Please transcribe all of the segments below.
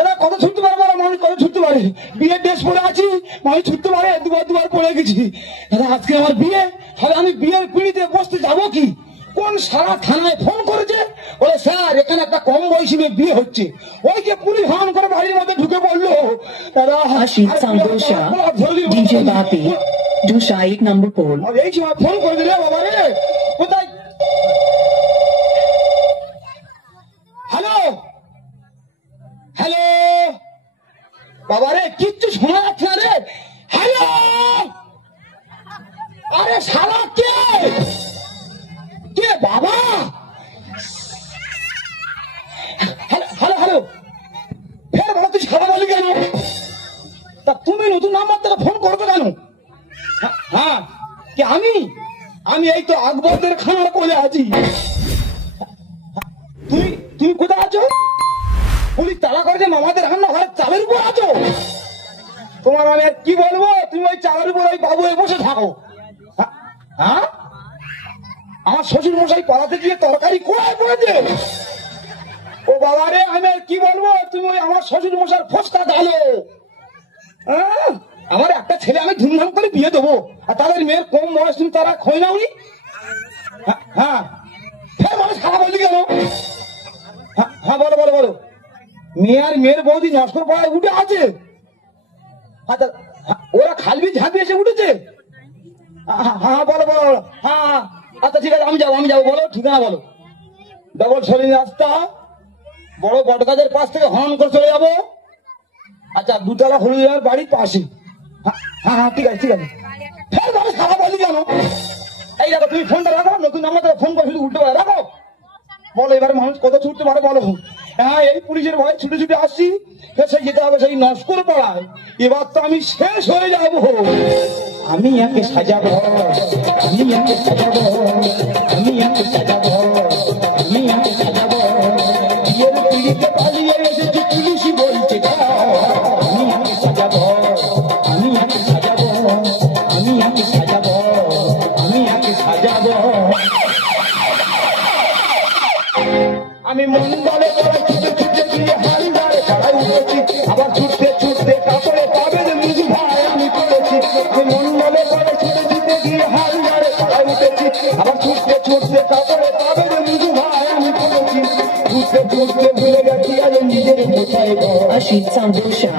এরা কত ছুটতে পারবো না, মানুষ কত ছুটতে পারে। বিয়ের ড্রেস পরে আছি, মানুষ ছুটতে পারে, দুবার পড়ে গেছি। আজকে আমার বিয়ে, তাহলে আমি বিয়ের পিঁড়িতে বসতে যাবো কি? কোন সারা থানায় ফোন করেছে, বলে স্যার এখানে একটা কম বয়সী মেয়ে বিয়ে হচ্ছে। ওই যে পুলিশ হান করে বাড়ির মধ্যে ঢুকে পড়লো। Ashit Sambosha, DJ Bapi, Dusha 1 number pole. এই সময় ফোন করে দিলে বাবা রে, কোথায়? হ্যালো হ্যালো বাবা রে, কিচ্ছু শোনা যাচ্ছে না রে। হ্যালো, আরে শালা কে কে বাবা? হ্যালো হ্যালো হ্যালো, ফের বলো তুই শালা বলি কেন? তা তুমি নতুন নাম্বার থেকে ফোন করবে কেন? হ্যাঁ কি আমি আমি এই তো আকবরদের খানার কোলে আছি। তুমি কোথায় আছো? পুলিশ তালা করেছে, মামাদের রান্না ঘরের চালের উপর আছো। তোমার আমি আর কি বলবো, তুমি ওই চালের উপর ওই বাবু বসে থাকো। হ্যাঁ, আমার শ্বশুর মশাই পাড়াতে গিয়ে তরকারি কোড়ায় পড়েছে। ও বাবা রে, আমি আর কি বলবো, তুমি ওই আমার শ্বশুর মশার ফসকা ঢালো। আমার একটা ছেলে আমি ধুমধাম করে বিয়ে দেবো, আর তাদের মেয়ের কম বয়স, তুমি তারা খোঁজ নাওনি? হ্যাঁ, ফের মানুষ খারাপ বললি কেন? হ্যাঁ বলো বলো বলো। মেয়ে আর মেয়ের বৌদি নস্কর পাড়ায় উঠে আছে। আচ্ছা, ওরা খালবি ঝাঁপি এসে উঠেছে। হ্যাঁ বলো বলো বলো। হ্যাঁ আচ্ছা ঠিক আছে, আমি যাবো, বলো ঠিকানা বলো। ডবল সরিয়ে রাস্তা, বড় বট গাছের পাশ থেকে হরণ করে চলে যাবো। আচ্ছা, 2 তলা হলুদের বাড়ির পাশে। হ্যাঁ ঠিক আছে ঠিক আছে। ফের মানুষ খারাপ বললি কেন? এই দেখো, তুমি ফোনটা রাখো, নতুন নাম্বার থেকে ফোন করে শুধু উল্টো পারে রাখো। বলো এবার মানুষ কত ছুটতে পারে বলো? হ্যাঁ, এই পুলিশের ভয় ছুটে ছুটে আসছি, সেই যেতে হবে সেই নস্কর পাড়ায়। এবার তো আমি শেষ হয়ে যাব। আমি একে সাজাবো, আমি একে সাজাবো, আমি একে সাজাবো, আমি একে সাজাবো। বিয়ের পিড়িতে পালিয়ে এসেছি, পুলিশই বলছে আমি একে সাজাবো, আমি একে সাজাবো, আমি একে সাজাবো, আমি একে সাজাবো। আমি মন্ডলে ছুটে ছুটে গিয়ে হালদার পাড়ায় উঠেছি, আবার ছুটতে ছুটতে কাপড়ে পাবেন মুজু ভাই আমি করেছি। আমি মন্ডলে ছুটে ছুটে গিয়ে হালদার পাড়ায় উঠেছি, আবার ছুটতে ছুটতে কাপড়ে পাবেন মুজু ভাই আমি করেছি। ছুটতে ছুটতে ভুলে গেছি আজ নিজের কোথায়। Ashit Sambosha,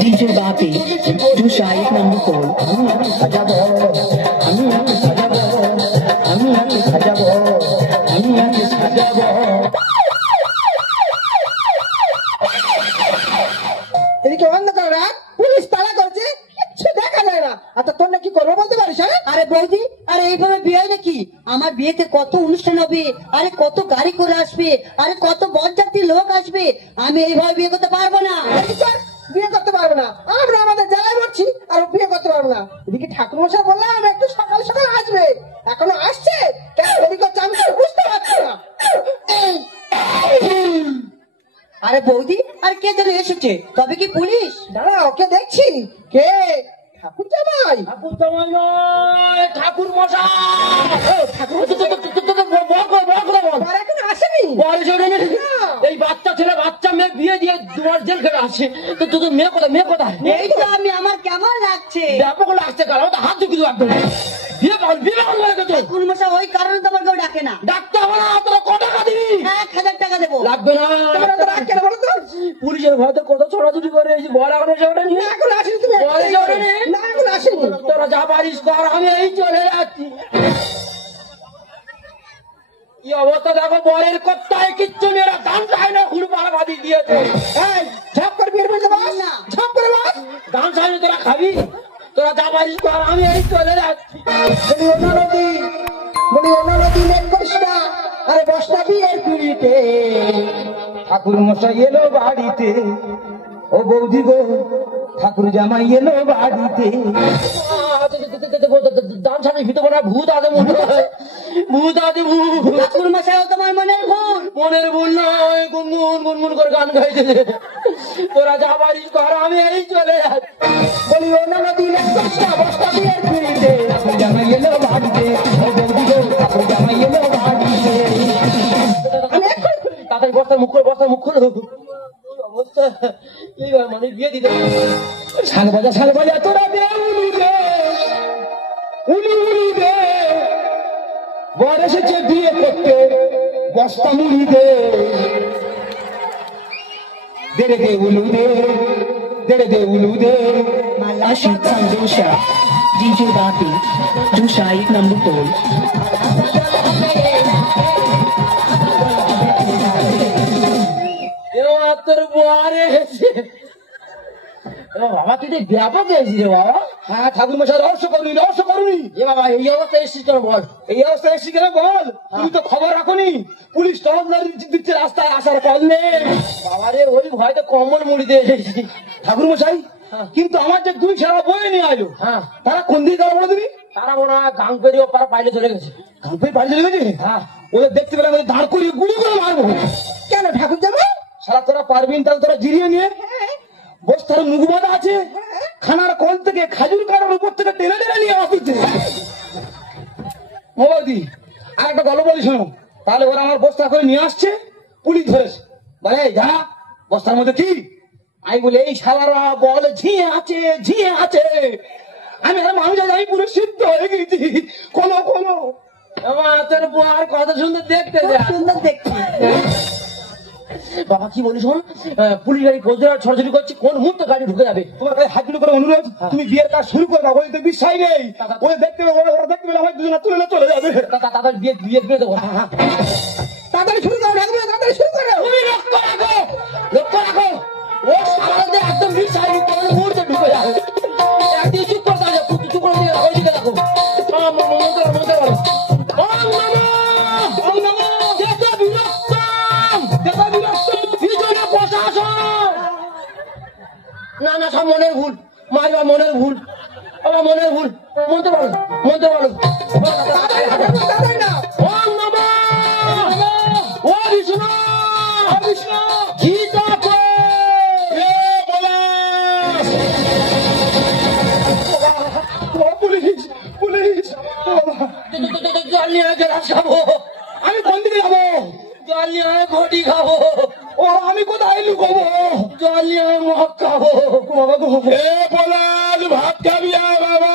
DJ Bapi, Dusha 1 number pole. আমি সাজাবো, আমি সাজাবো, আমি সাজাবো, আমি সাজাবো। এদিকে অন্ধকার রাত, পুলিশ তালা করছে, কিচ্ছু দেখা যায় না। আচ্ছা তোর কি করবো বলতে পারিস? আরে বৌদি, আরে এইভাবে বিয়ে হয় নাকি? আমার বিয়েতে কত অনুষ্ঠান হবে, আরে কত গাড়ি করে আসবে, আরে কত বরযাত্রী লোক আসবে। আমি এইভাবে বিয়ে করতে পারবো না। বিয়ে করতে পারবো না? আমরা আমাদের জায়গায় বলছি আর বিয়ে করতে পারবো না। এদিকে ঠাকুর মশাই বললাম একটু সকাল সকাল আসবে, এখনো আসছে কেন? দেরি করছে, আমি বুঝতে পারছি না। আরে বৌদি, আর কে যেন এসেছে, তবে কি পুলিশ? দাঁড়া, ওকে দেখছি। কে? ঠাকুর জামাই? ঠাকুর জামাই নয়, ঠাকুর মশাই। ঠাকুর এখন আসেনি। এই বাচ্চা ছেলে বাচ্চা মেয়ে বিয়ে দিয়ে 2 মাস জেল খেটে আসছে। তো তোদের মেয়ে কোথায়? মেয়ে কোথায়? এই তো আমি, আমার কেমন লাগছে? ব্যাপক লাগছে, কারণ হাত ঝুঁকি দেবো একদম। বিয়ে পাগল বিয়ে পাগল বলে গেছো। ঠাকুর মশাই ওই কারণে তোমার কেউ ডাকে না। ডাকতে হবে না, তোরা কত টাকা দিবি? 1000 টাকা দেবো। লাগবে না। পুলিশের ভয়তে কত ছোটাছুটি করে বড় এখন এসে ওঠেনি। এখন আসেনি। তুমি এসে ওঠেনি। না, এখন আসেনি। তোরা যা পারিস কর, আমি এই চলে যাচ্ছি। কি অবস্থা দেখো, বরের কোথায় কিচ্ছু নেই, গান চাই না, হুড় পাড়া বাদি দিয়েছে। ঝাপ করে বিয়ের বাড়িতে বস না, ঝাপ করে বস। গান চাই না, তোরা খাবি, তোরা যা পারিস কর, আমি এই চলে যাচ্ছি। বলি অনারতি লেট করিস না, আরে বস না বিয়ের পিড়িতে। ঠাকুর মশাই এলো বাড়িতে, ও বৌদি গো, ঠাকুর জামাই এলো বাড়িতে। দাম সামনে ভিতরে না ভূত আছে, মনে হয় ভূত আছে। ঠাকুর মশাই তোমার মনের ভুল। মনের ভুল নয়, গুনগুন গুনগুন করে গান গাইছে। তোরা যা পারিস কর, আমি এই চলে যাচ্ছি। বলি অনারতি লেট করিস না, বস না বিয়ের পিড়িতে। ঠাকুর জামাই এলো বাড়িতে, ও বৌদি গো, ঠাকুর জামাই এলো বাড়িতে। তাদের বস্তার মুখ করে এইবার মানে বিয়ে দিতে শাল বাজা তোরা দে উলি দে বর এসেছে বিয়ে করতে বস্তা মুড়ি দে দে উলু দে Ashit Sandosha, DJ Bapi, Dusha 8 number pole. এবার তোর বরে এসে বাবা তুই তো ব্যাপক এসেছিস রে বাবা। হ্যাঁ ঠাকুর মশাই রহস্য করুনি এ বাবা এই অবস্থায় এসেছিস কেন বল। এই অবস্থায় এসেছি কেন বল তুমি তো খবর রাখোনি পুলিশ টহলদারি দিচ্ছে রাস্তায় আসার কল নেই বাবা রে ওই ভয়তে কম্বল মুড়ি দিয়ে এসেছি। ঠাকুর মশাই কিন্তু আমার যে দুই ছেড়া বয়ে নিয়ে আলো হ্যাঁ তারা কোন দিকে গেল বলে তুমি তারা মনে হয় গাং পেরিয়ে ওপারে বাইরে চলে গেছে। কালকে বাড়ি চলে গেছে হ্যাঁ ওদের দেখতে পেলে আমাদের দাঁড় করিয়ে গুলি করে মারবো কেন ঠাকুর যাবে? সারা তোরা পারবিন তাহলে তোরা জিরিয়ে নিয়ে বস্তার মুখ বাঁধা আছে খানার কল থেকে খাজুর কাটার উপর থেকে টেনে নিয়ে আসছে মোবাইদি আর একটা গল্প বলি শোনো তাহলে ওরা আমার বস্তা করে নিয়ে আসছে পুলিশ ধরেছে বলে যা বস্তার মধ্যে কি আমি বলে এই শালারা বলে ঝিয়ে আছে আমি আর মানুষ আমি পুরো সিদ্ধ হয়ে গেছি কোনো আমার তোর বর কত সুন্দর দেখতে যা সুন্দর দেখতে। বাবা কি বলি শোন পুলিশ গাড়ি ফৌজদার ছড়াছড়ি করছে কোন মুহূর্তে গাড়ি ঢুকে যাবে। তোমার কাছে হাত জোড় করে অনুরোধ তুমি বিয়ের কাজ শুরু করে দাও ওদের বিশ্বাস নেই ওদের দেখতে পেলে ওরা দেখতে পেলে আমার দুজনে তুলে না চলে যাবে তাদের বিয়ে দেবো। তাড়াতাড়ি শুরু করো তাড়াতাড়ি শুরু করো তুমি লক্ষ্য রাখো ও সারাদের একদম বিশ্বাস কোন মুহূর্তে ঢুকে যাবে। একদিন চুপ করে দাঁড়িয়ে চুপ করে দিয়ে ওইদিকে রাখো মন্ত্র না সব মনের ভুল মারবা মনের ভুল আমার মনের ভুল মনতে পারো ওম নমঃ ও বিষ্ণু গীতা পুলিশ জল নিয়ে গেলা খাবো আমি কোন দিকে যাবো জল নিয়ে ঘটি খাবো ও আমি কোথায় লুকবো জল নিয়ে মদ খাবো পলাশ ভাত খাবি বাবা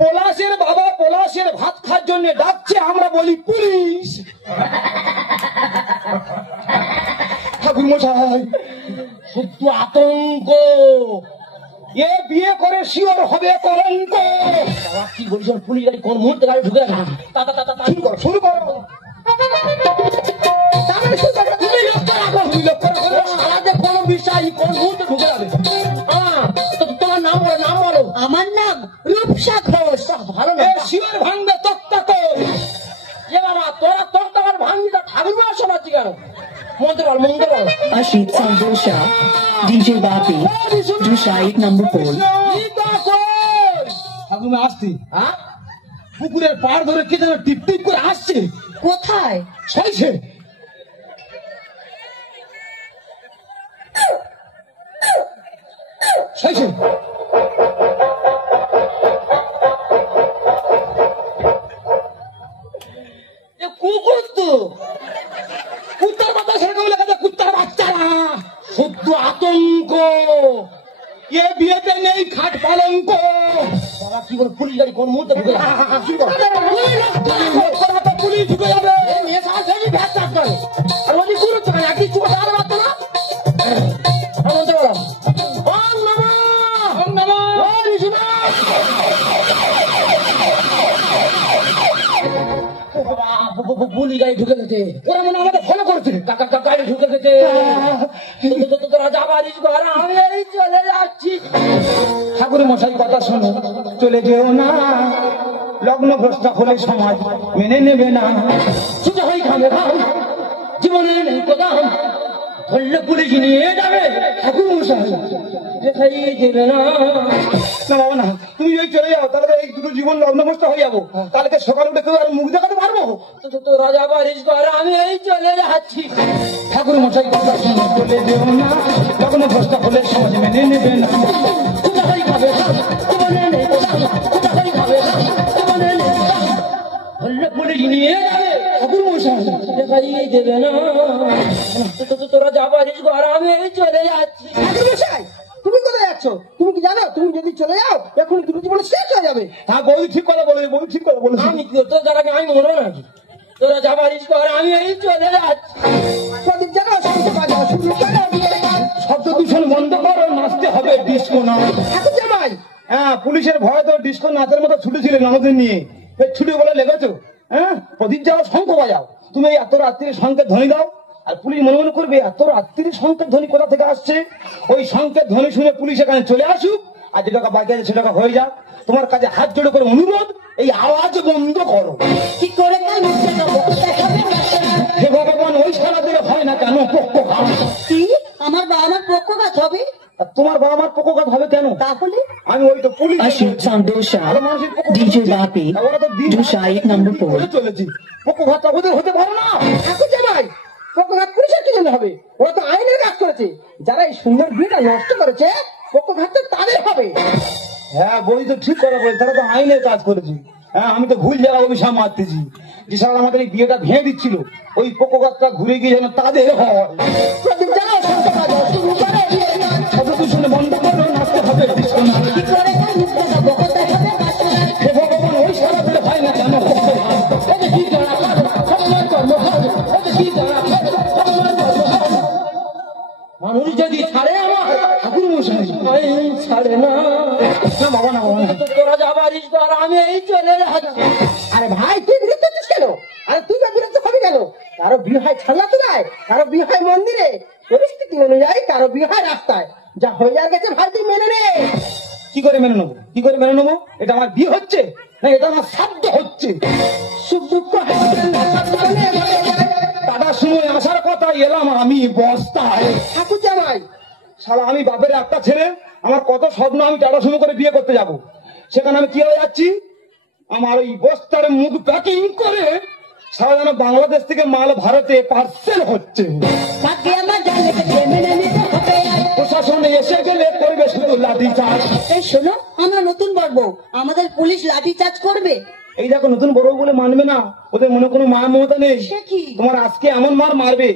পলাশের বাবা পলাশের ভাত খাওয়ার জন্য ডাকছে আমরা বলি পুলিশ ঠাকুর মশাই শুদ্ধ আতঙ্ক এ বিয়ে করে শিওর হবে কলঙ্ক বাবা কি বলছেন পুলিশ গাড়ি কোন মুহূর্তে গাড়ি ঢুকে যাবে শুরু করো তুমি লক্ষ্য রাখো সারাদের কোন বিষয় কোন মুহূর্তে ঢুকে যাবে। তোমার নাম বলো আমার নাম রূপসা ঘোষ। ভালো না শিওর ভাঙবে তক্তা কর এ বাবা তোরা তোমার ভাঙবি না ঠাকুর বাবা শোনাচ্ছি কেন মন্ত্র বল Ashit Sandosha, DJ Bapi, Dusha 8 number pole. ঠাকুর আসছি হ্যাঁ পুকুরের পাড় ধরে কে যেন টিপ টিপ করে আসছে কোথায়? সইছে কুকুর তো কুত্তার বাচ্চা সেরকম লেখা যায় কুত্তার বাচ্চারা শুদ্ধ আতঙ্ক এ বিয়েতে নেই খাট পালঙ্ক বাবা কি বল পুলিশ গাড়ি কোন মুহূর্তে ঢুকে যাবে। পুলিশ ঢুকে যাবে আর ওই গুরুত্ব একই চুপ আর বাচ্চা না মন্ত্র বলো ওম নমঃ ও বিষ্ণু পুলিশ গাড়ি ঢুকে গেছে ওরা মনে হয় আমাদের ফলো করছে গাড়ি ঢুকে গেছে তোরা যাবারিস ঘর আমি এই চলে যাচ্ছি। ঠাকুর মশাই কথা শোনো চলে যেও না লগ্ন ভ্রষ্ট হলে সমাজ মেনে নেবে না সোজা হয়ে খাবে খাও জীবনে নেই কোথাও ধরলে পুলিশ নিয়ে যাবে ঠাকুর মশাই দেখাই দেবে না। না বাবা না তুমি যদি চলে যাও তাহলে তো এই দুটো জীবন লগ্নভ্রষ্ট হয়ে যাবো কালকে সকাল উঠে কেউ আর মুখ দেখাতে পারবো তোরা যাবারিস ঘর আমি এই চলে যাচ্ছি। ঠাকুর মশাই কথা শোনো চলে যেও না লগ্ন ভ্রষ্ট হলে সমাজ মেনে নেবে না সোজা হয়ে খাবে খাও জীবনে নেই কোথাও সোজা হয়ে খাবে খাও জীবনে নেই কোথাও ধরলে পুলিশ নিয়ে যাবে ঠাকুর মশাই দেখাই দেবে না। তোরা যা পারিস ঘর, আমি এই চলে যাচ্ছি। ঠাকুর মশাই তুমি কোথায় যাচ্ছ? তুমি কি জানো তুমি যদি চলে যাও এখন দুটো জীবন শেষ হয়ে যাবে? হ্যাঁ বৌদি ঠিক কথা বলেছে, বৌদি ঠিক কথা বলেছে। আমি কি তোর দ্বারা আমি মরো নাকি? তোরা যা পারিস ঘর, আমি এই চলে যাচ্ছি। প্রদীপ জানো শব্দ বাজাও শুরু করো বিয়ের গান। শব্দ দূষণ বন্ধ করো, নাচতে হবে ডিস্কো নাচ। ঠাকুর জামাই হ্যাঁ পুলিশের ভয়ে তো ডিস্কো নাচের মতো ছুটেছিলেন আমাদের নিয়ে, এই ছুটে বলে লেগেছো। হ্যাঁ প্রদীপ যাও, শঙ্খ বাজাও। তুমি এই এত রাত্রির শঙ্কের ধ্বনি দাও, আর পুলিশ মনে মনে করবে এত রাত্রির শঙ্কের ধ্বনি কোথা থেকে আসছে। ওই শঙ্কের ধ্বনি শুনে পুলিশ এখানে চলে আসুক, আর যে টাকা বাকি আছে সে টাকা হয়ে যাক। তোমার কাছে হাত জোড়ে করে অনুরোধ, এই আওয়াজ বন্ধ করো। কি করে কাল মুখটা দেখাবে বাচ্চারা? হে ভগবান, ওই সারা দিলে হয় না কেন পক্ষঘাত? কি আমার বাবা আমার পক্ষঘাত হবে? আর তোমার বাবা আমার পক্ষঘাত হবে কেন? তাহলে আমি ওই তো police Ashit Sandosha, DJ Bapi, Dusha 8 number 4. চলেছি, পক্ষঘাতটা ওদের হতে পারে না। ঠাকুর জামাই পক্ষঘাত পুলিশের কি জন্য হবে? ওরা তো আইনের কাজ করেছে। যারা এই সুন্দর বিয়েটা নষ্ট করেছে পক্ষঘাত তো তাদের হবে। হ্যাঁ বই তো ঠিক কথা বলে, তারা তো আইনের কাজ করেছি। হ্যাঁ আমি তো ভুল জায়গা অভিশাপ মারতেছি। যে সারা আমাদের এই বিয়েটা ভেঙে দিচ্ছিল, ওই পক্ষঘাতটা ঘুরে গিয়ে যেন তাদের হয়। প্রদীপ জানো শব্দ বাজাও শুরু করো বিয়ের গান। শব্দ দূষণ বন্ধ করো, নাচতে হবে ডিস্কো নাচ। কি করে কাল মুখটা দেখাবে বাচ্চারা? হে ভগবান, ওই সারা দিলে হয় না কেন পক্ষঘাত? ওদের কি করা খাবে, সবার কর্মফল। ওদের কি করা খাবে, সবার কর্মফল। মানুষ যদি ছাড়ে আমার, ঠাকুর মশাই আইন ছাড়ে না। না বাবা, না বাবা না। তোরা যা পারিস ঘর, আমি এই চলে যাচ্ছি। আরে ভাই তুই বিরক্ত হচ্ছিস কেন? আরে তুই বা বিরক্ত হবে কেন? কারো বিয়ে হয় ছাল্লাতলায়, কারো বিয়ে হয় মন্দিরে, পরিস্থিতি অনুযায়ী কারো বিয়ে হয় রাস্তায়। যা হয়ে যাওয়ার গেছে ভাই তুই মেনে নে। কি করে মেনে নেবো, কি করে মেনে নেবো? এটা আমার বিয়ে হচ্ছে না, এটা আমার শ্রাদ্ধ হচ্ছে। সুখ দুঃখ হাসি কান্না সব জীবনে ঘটে যায়। টাটার সময় আসার কথা, এলাম আমি বস্তায়। ঠাকুর জামাই শালা আমি বাপের একটা ছেলে, আমার কত স্বপ্ন, আমি টাটা সময় করে বিয়ে করতে যাব। সেখানে আমি কি হয়ে যাচ্ছি, আমার ওই বস্তার মুখ প্যাকিং করে সারা যেন বাংলাদেশ থেকে মাল ভারতে পার্সেল হচ্ছে। ভাগ্যে আমার যা লেগেছে মেনে নিতে হবে। প্রশাসনে এসে গেলে করবে শুধু লাঠি চার্জ। এই শোনো, আমরা নতুন বর্ব, আমাদের পুলিশ লাঠি চার্জ করবে। এই দেখো নতুন বড় বলে মানবে না, ওদের মনে কোনো মায়া মমতা নেই। সে কি? তোমার আজকে এমন মার মারবে,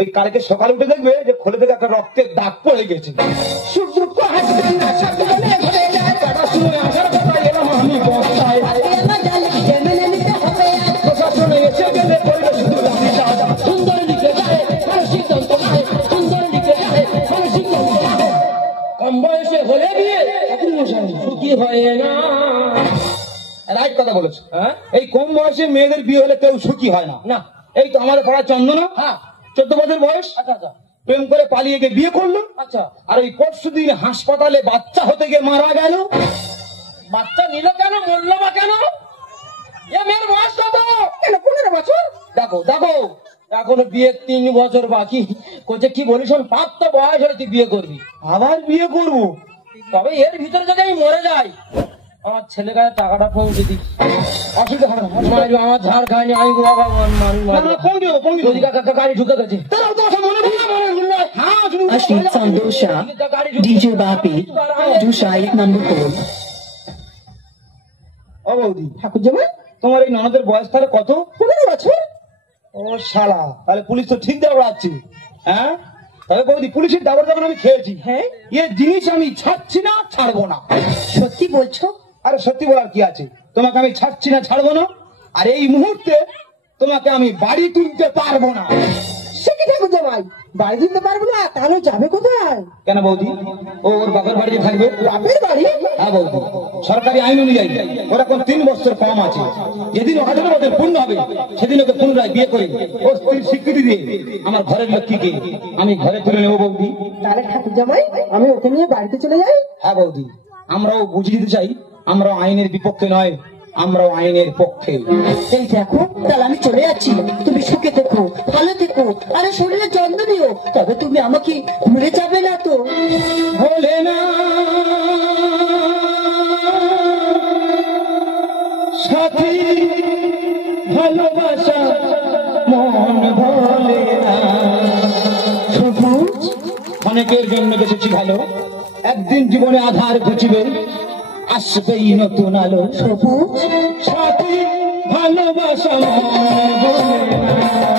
ওই কালকে সকালে উঠে দেখবে যে খোলে থেকে একটা রক্তের দাগ পড়ে গেছে। সুখ দুঃখ হাসি কান্না সব জীবনে ঘটে যায়। টাটার সময় আসার কথা, এলাম আমি বস্তায়। ভাগ্যে আমার যা লেগেছে মেনে নিতে হবে। প্রশাসনে এসে গেলে করবে শুধু লাঠি চার্জ। সুন্দর লিখে যায়, কোনো সিদ্ধান্ত নাই। সুন্দর লিখে যায়, কোনো সিদ্ধান্ত নাই। কম বয়সে হলে বিয়ে, ঠাকুর মশাই সুখী হয় না। রাইট কথা বলেছো। হ্যাঁ? এই কম বয়সে মেয়েদের বিয়ে হলে কেউ সুখী হয় না। না। এই তো আমাদের পাড়ার চন্দনা, হ্যাঁ। 14 বছর বয়স, আচ্ছা আচ্ছা প্রেম করে পালিয়ে গিয়ে বিয়ে করলো। আচ্ছা। আর ওই পরশুদিন হাসপাতালে বাচ্চা হতে গিয়ে মারা গেল। বাচ্চা নিল কেন, মরলো বা কেন? এ মেয়ের বয়স কত? কেন 15 বছর? দেখো দেখো, এখনো বিয়ে 3 বছর বাকি। কোচে কি বলিস, পাপ তো বয়স হলে তুই বিয়ে করবি। আবার বিয়ে করবো? তবে এর ভিতরে যদি আমি মরে যাই, আমার ছেলে কাছে টাকাটা পৌঁছে দিস। অসুবিধা হবে না। মারবি, আমার ঝাড় খায়নি, আমি বাবা মারবি না, না, ফোন দিও, ফোন দিও। যদি গাড়ি ঢুকে গেছে। তারাও তো কথা মনে ভুলে মনে হ্যাঁ শুধু Ashit Sandosha, DJ Bapi, Dusha 8 number 4. ও বৌদি, ঠাকুর জামাই তোমার এই ননদের বয়স তাহলে কত? 15 বছর। ও শালা, তাহলে পুলিশ তো ঠিক দাঁড়াচ্ছে। হ্যাঁ তবে বৌদি, পুলিশের দাবার যখন আমি খেয়েছি, হ্যাঁ এ জিনিস আমি ছাড়ছি না, ছাড়বো না। সত্যি বলছো? আরে সত্যি বলার কি আছে, তোমাকে আমি ছাড়ছি না, ছাড়বো না। আর এই মুহূর্তে তোমাকে আমি বাড়ি তুলতে পারবো না। সে কি ঠাকুর জামাই বাড়ি দিতে পারবো না? তাহলে যাবে কোথায়? কেন বৌদি, ও ওর বাপের বাড়িতে থাকবে। বাপের বাড়ি? হ্যাঁ বৌদি, সরকারি আইন অনুযায়ী ওরা কোন 3 বছর কম আছে। যেদিন 18 বছর পূর্ণ হবে সেদিন ওকে পুনরায় বিয়ে করে ও স্ত্রীর স্বীকৃতি দিয়ে আমার ঘরের লক্ষ্মীকে আমি ঘরে তুলে নেবো বৌদি। তাহলে ঠাকুর জামাই আমি ওকে নিয়ে বাড়িতে চলে যাই? হ্যাঁ বৌদি, আমরাও বুঝিয়ে দিতে চাই, আমরাও আইনের বিপক্ষে নয়, আমরাও আইনের পক্ষে। এই দেখো, তাহলে আমি চলে যাচ্ছি। তুমি সুখে থেকো, ভালো থেকো, আরে শরীরের যত্ন নিও। তবে তুমি আমাকে ভুলে যাবে না তো? ভোলে না সাথী, ভালোবাসা মন ভোলে না। সবুজ, অনেকের জন্য বেঁচেছি ভালো, একদিন জীবনে আধার ঘুচিবে, আসবেই নতুন আলো। সবুজ, সাথী ভালোবাসা মনে ভোলে না।